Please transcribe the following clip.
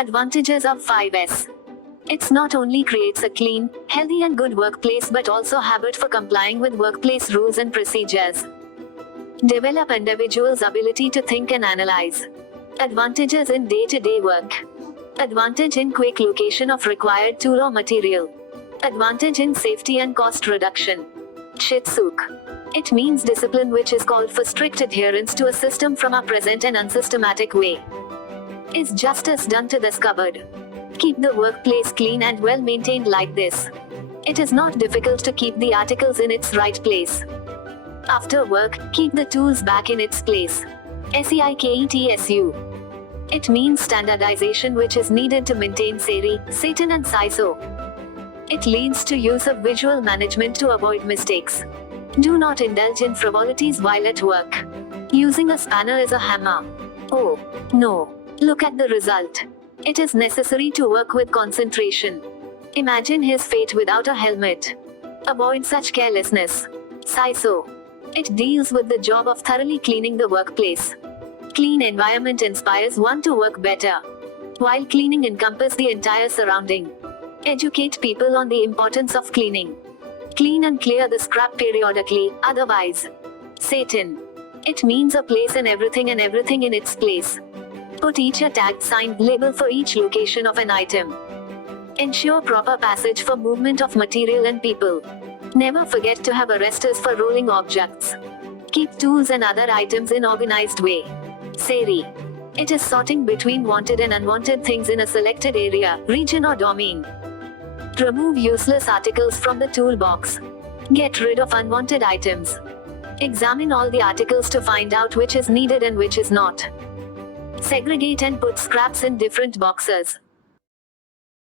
Advantages of 5S. It's not only creates a clean, healthy and good workplace but also habit for complying with workplace rules and procedures. Develop individuals' ability to think and analyze. Advantages in day-to-day work. Advantage in quick location of required tool or material. Advantage in safety and cost reduction. Shitsuke. It means discipline, which is called for strict adherence to a system from a present and unsystematic way. Is justice done to this cupboard? Keep the workplace clean and well maintained like this. It is not difficult to keep the articles in its right place. After work, keep the tools back in its place. SEIKETSU. It means standardization, which is needed to maintain Satan and SISO. It leads to use of visual management to avoid mistakes. Do not indulge in frivolities while at work. Using a spanner is a hammer. Oh, no. Look at the result. It is necessary to work with concentration. Imagine his fate without a helmet. Avoid such carelessness. SISO. It deals with the job of thoroughly cleaning the workplace. Clean environment inspires one to work better, while cleaning encompasses the entire surrounding. Educate people on the importance of cleaning. Clean and clear the scrap periodically, otherwise Satan. It means a place and everything in its place. Put each a tagged sign, label for each location of an item. Ensure proper passage for movement of material and people. Never forget to have arresters for rolling objects. Keep tools and other items in organized way. Seri. It is sorting between wanted and unwanted things in a selected area, region or domain. Remove useless articles from the toolbox. Get rid of unwanted items. Examine all the articles to find out which is needed and which is not. Segregate and put scraps in different boxes.